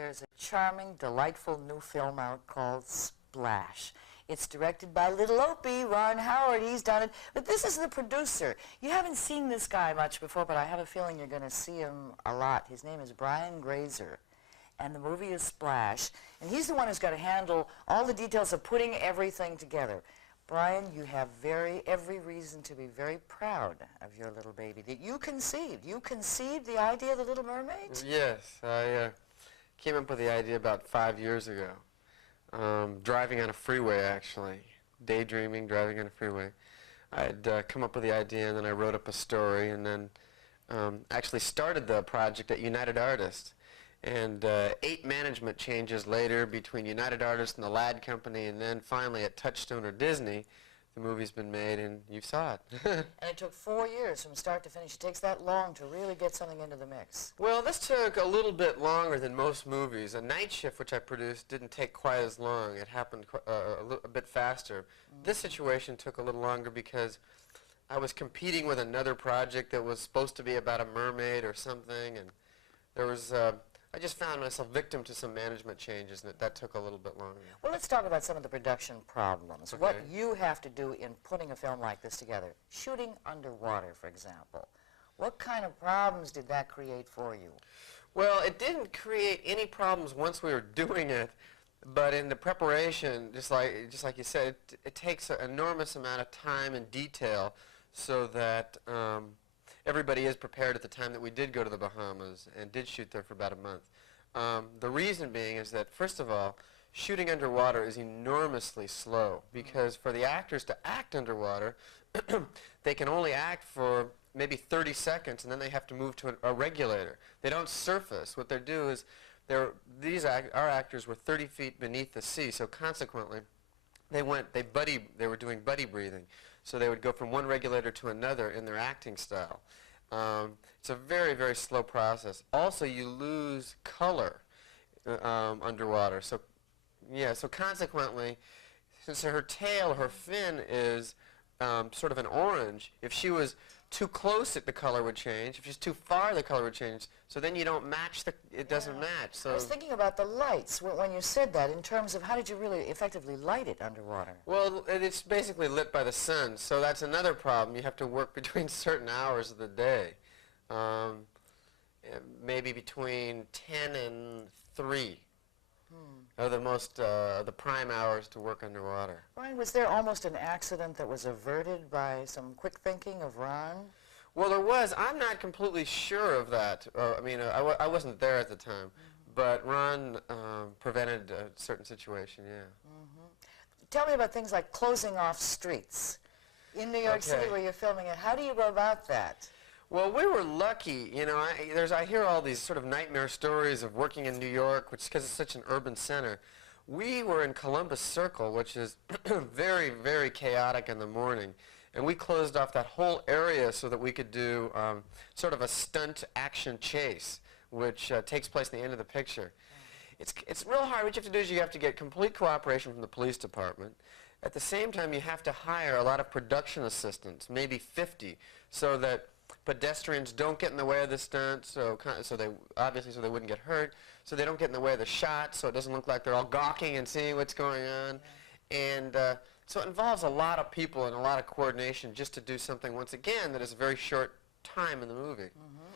there's a charming, delightful new film out called Splash. It's directed by Little Opie, Ron Howard. He's done it. But this is the producer. You haven't seen this guy much before, but I have a feeling you're going to see him a lot. His name is Brian Grazer. And the movie is Splash. And he's the one who's got to handle all the details of putting everything together. Brian, you have every reason to be very proud of your little baby that you conceived. You conceived the idea of the Little Mermaid? Yes, I came up with the idea about 5 years ago. Driving on a freeway, actually. Daydreaming, driving on a freeway. I had come up with the idea, and then I wrote up a story, and then actually started the project at United Artists. And 8 management changes later between United Artists and the Ladd Company, and then finally at Touchstone or Disney, the movie's been made, and you saw it. And it took 4 years from start to finish. It takes that long to really get something into the mix. Well, this took a little bit longer than most movies. A Night Shift, which I produced, didn't take quite as long. It happened a bit faster. This situation took a little longer because I was competing with another project that was supposed to be about a mermaid or something, and there was I just found myself victim to some management changes, and that took a little bit longer. Well, let's talk about some of the production problems. Okay. What you have to do in putting a film like this together. Shooting underwater, for example. What kind of problems did that create for you? Well, it didn't create any problems once we were doing it, but in the preparation, just like you said, it takes an enormous amount of time and detail so that everybody is prepared at the time that we did go to the Bahamas and did shoot there for about a month. The reason being is that, first of all, shooting underwater is enormously slow because for the actors to act underwater, they can only act for maybe 30 seconds and then they have to move to a regulator. They don't surface. What they do is, our actors were 30 feet beneath the sea, so consequently, they were doing buddy breathing. So they would go from one regulator to another in their acting style. It's a very, very slow process. Also, you lose color underwater. So, yeah, so consequently, since her tail, her fin is sort of an orange, if she was too close, the color would change. If she's too far, the color would change. So then you don't match, it doesn't match. So I was thinking about the lights when you said that, in terms of how did you really effectively light it underwater? Well, it's basically lit by the sun, so that's another problem. You have to work between certain hours of the day. Maybe between 10 and 3 are the prime hours to work underwater. Brian, was there almost an accident that was averted by some quick thinking of Ron? Well, there was. I'm not completely sure of that. I mean, I wasn't there at the time, but Ron prevented a certain situation, yeah. Tell me about things like closing off streets. In New York City where you're filming it, how do you go about that? Well, we were lucky. You know, I hear all these sort of nightmare stories of working in New York, which because it's such an urban center. We were in Columbus Circle, which is very, very chaotic in the morning. And we closed off that whole area so that we could do sort of a stunt action chase, which takes place at the end of the picture. It's real hard. What you have to do is you have to get complete cooperation from the police department. At the same time, you have to hire a lot of production assistants, maybe 50, so that pedestrians don't get in the way of the stunt, so they wouldn't get hurt, so they don't get in the way of the shot, so it doesn't look like they're all gawking and seeing what's going on. And so it involves a lot of people and a lot of coordination just to do something, once again, that is a very short time in the movie.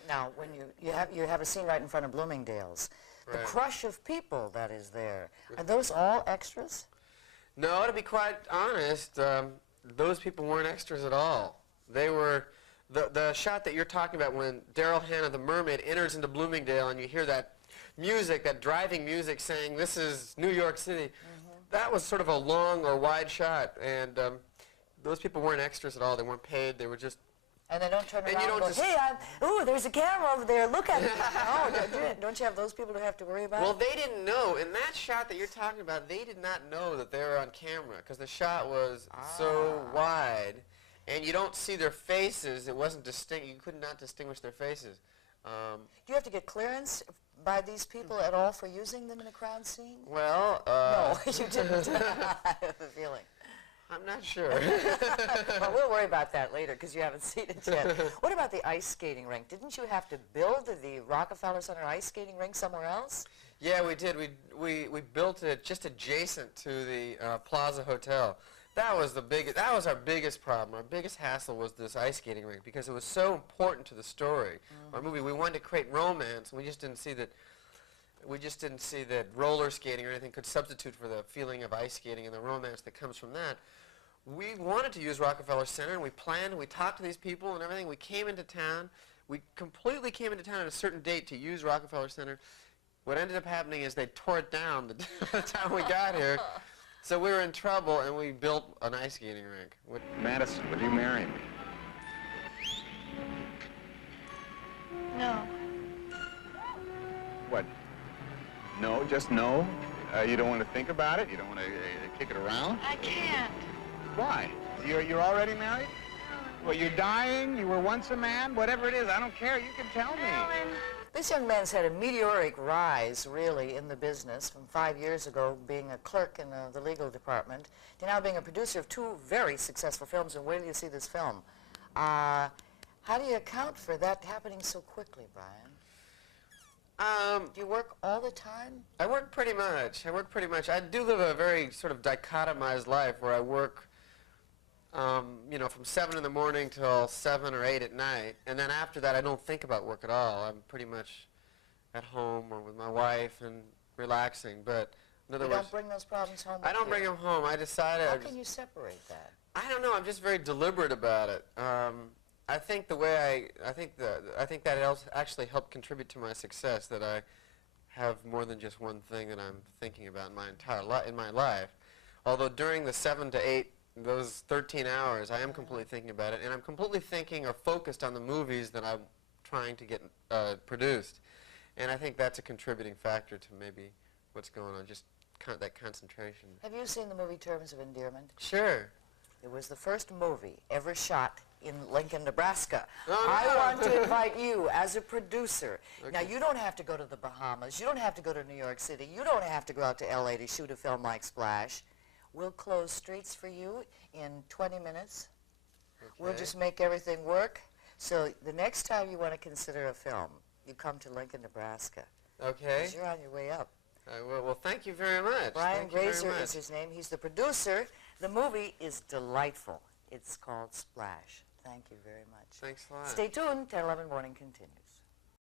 Now, when you have a scene right in front of Bloomingdale's, the crush of people that is there, are those all extras? No, to be quite honest, those people weren't extras at all. They were, the shot that you're talking about when Daryl Hannah, the mermaid, enters into Bloomingdale and you hear that music, that driving music saying, "This is New York City," that was sort of a long or wide shot, and those people weren't extras at all. They weren't paid. They were just... And they don't turn around and go, "Hey, ooh, there's a camera over there, look at it." Oh, don't you have those people to have to worry about? Well, they didn't know. In that shot that you're talking about, they did not know that they were on camera because the shot was so wide, and you don't see their faces. It wasn't distinct. You could not distinguish their faces. Do you have to get clearance by these people at all for using them in a crowd scene? Well, no, you didn't. I have a feeling. I'm not sure. Well, we'll worry about that later because you haven't seen it yet. What about the ice skating rink? Didn't you have to build the Rockefeller Center ice skating rink somewhere else? Yeah, we did. We built it just adjacent to the Plaza Hotel. That was our biggest problem. Our biggest hassle was this ice skating rink because it was so important to the story. Our movie, we wanted to create romance, and we just didn't see that roller skating or anything could substitute for the feeling of ice skating and the romance that comes from that. We wanted to use Rockefeller Center, and we planned, and we talked to these people and everything. We came into town. We completely came into town at a certain date to use Rockefeller Center. What ended up happening is they tore it down the time we got here. So we were in trouble, and we built an ice skating rink. Madison, would you marry me? No. What? No, just no? You don't want to think about it? You don't want to kick it around? I can't. Why? You're already married? Well, you're dying, you were once a man, whatever it is, I don't care, you can tell me. Alan. This young man's had a meteoric rise, really, in the business from 5 years ago being a clerk in the legal department to now being a producer of 2 very successful films, and wait till you see this film. How do you account for that happening so quickly, Brian? Do you work all the time? I work pretty much. I do live a very sort of dichotomized life where I work, you know, from 7 in the morning till 7 or 8 at night, and then after that I don't think about work at all. I'm pretty much at home or with my wife and relaxing, but in other You words... don't bring those problems home with I don't you? bring them home. I decided... How can you separate that? I don't know. I'm just very deliberate about it. I think the way I think that actually helped contribute to my success, that I have more than just one thing that I'm thinking about in my entire life. Although during the 7 to 8, those 13 hours, I am completely thinking about it, and I'm completely thinking or focused on the movies that I'm trying to get produced. And I think that's a contributing factor to maybe what's going on, just that concentration. Have you seen the movie Terms of Endearment? Sure. It was the first movie ever shot in Lincoln, Nebraska. Oh, I no. want to invite you as a producer. Now, Okay. you don't have to go to the Bahamas. You don't have to go to New York City. You don't have to go out to L.A. to shoot a film like Splash. We'll close streets for you in 20 minutes. We'll Okay. just make everything work. So the next time you want to consider a film, you come to Lincoln, Nebraska. Okay. 'Cause you're on your way up. Well, thank you very much. Brian Thank you very Grazer much. is his name. He's the producer. The movie is delightful. It's called Splash. Thank you very much. Thanks a lot. Stay tuned. 10/11 Morning continues.